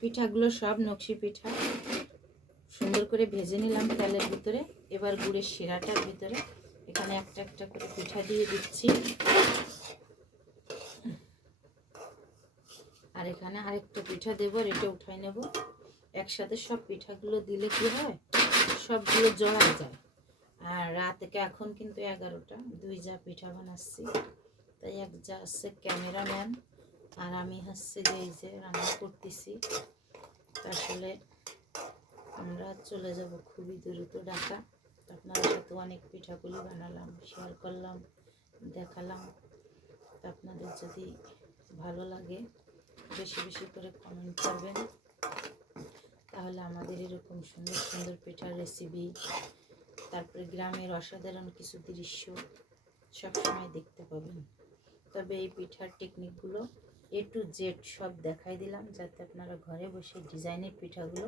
পিঠাগুলো সব নকশি পিঠা সুন্দর করে ভেজে নিলাম তেলের ভিতরে। এবার গুড়ের শিরাটার ভিতরে এখানে একটা একটা করে পিঠা দিয়ে দিচ্ছি। আর এখানে আরেকটা পিঠা দেবো, এটা উঠাই নেব। একসাথে সব পিঠাগুলো দিলে কি হয়, সবগুলো জড়া যায়। আর রাত থেকে এখন কিন্তু 11টা, 2 যা পিঠা বানাচ্ছি। তাই এক যা আছে ক্যামেরাম্যান, আর আমি হচ্ছে যে এই যে রান্না করতেছি। আসলে আমরা চলে যাব খুবই দ্রুত ঢাকা। আপনাদের সাথে অনেক পিঠাগুলি বানালাম, শেয়ার করলাম, দেখালাম। তো আপনাদের যদি ভালো লাগে বেশি বেশি করে কমেন্ট করবেন, তাহলে আমাদের এরকম সুন্দর সুন্দর পিঠার রেসিপি, তারপরে গ্রামের অসাধারণ কিছু দৃশ্য সবসময় দেখতে পাবেন। তবে এই পিঠার টেকনিকগুলো A to Z সব দেখাই দিলাম, যাতে আপনারা ঘরে বসে ডিজাইনের পিঠাগুলো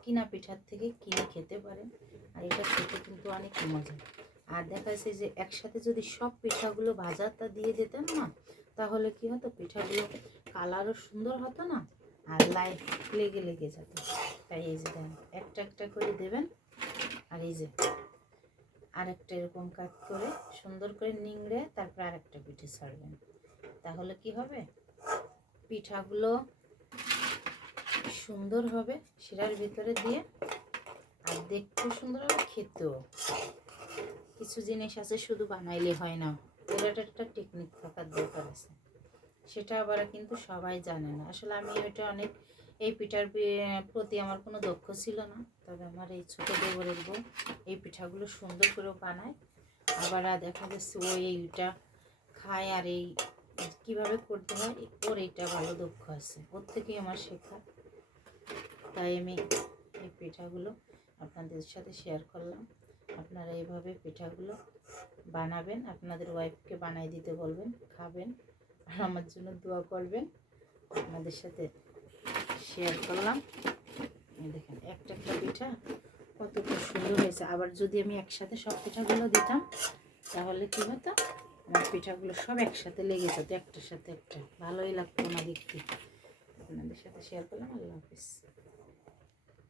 কিনা পিঠার থেকে কিনে খেতে পারেন। আর এটা খেতে কিন্তু অনেক মজা। আর দেখা যাচ্ছে যে একসাথে যদি সব পিঠাগুলো ভাজাটা দিয়ে দিতেন না, তাহলে কি হতো, পিঠাগুলো কালারও সুন্দর হতো না, আর লেগে লেগে যেত। তাই এই যে দেন একটা একটা করে দেবেন। আর এই যে আরেকটা এরকম কাট করে সুন্দর করে নিংড়ে তারপর আরেকটা পিঠে ছাড়বেন। তাহলে কি হবে, পিঠাগুলো সুন্দর হবে শিরার ভিতরে দিয়ে, আর দেখতেও সুন্দর হবে, খেতেও। কিছু জিনিস আছে শুধু বানাইলে হয় না, এর একটা টেকনিক থাকার দরকার আছে। সেটা আবার কিন্তু সবাই জানে না। আসলে আমি ওইটা অনেক, এই পিঠার প্রতি আমার কোনো দক্ষ ছিল না। তবে আমার এই ছোটো দেবরের বউ এই পিঠাগুলো সুন্দর করে বানায়। আবার দেখা যাচ্ছে ও এইটা খায়, আর এই কীভাবে করতে হয় ওর এইটা ভালো দক্ষ আছে, ওর থেকেই আমার শেখা। তাই আমি এই পিঠাগুলো আপনাদের সাথে শেয়ার করলাম। আপনারা এইভাবে পিঠাগুলো বানাবেন, আপনাদের ওয়াইফকে বানাই দিতে বলবেন, খাবেন, আর আমার জন্য দোয়া করবেন। আপনাদের সাথে শেয়ার করলাম। দেখেন একটা একটা পিঠা কতটা সুন্দর হয়েছে। আবার যদি আমি একসাথে সব পিঠাগুলো দিতাম, তাহলে কী হতো, আমার পিঠাগুলো সব একসাথে লেগে যেত, একটার সাথে একটা, ভালোই লাগতো না দেখতে। আপনাদের সাথে শেয়ার করলাম। আল্লাহ হাফিজ।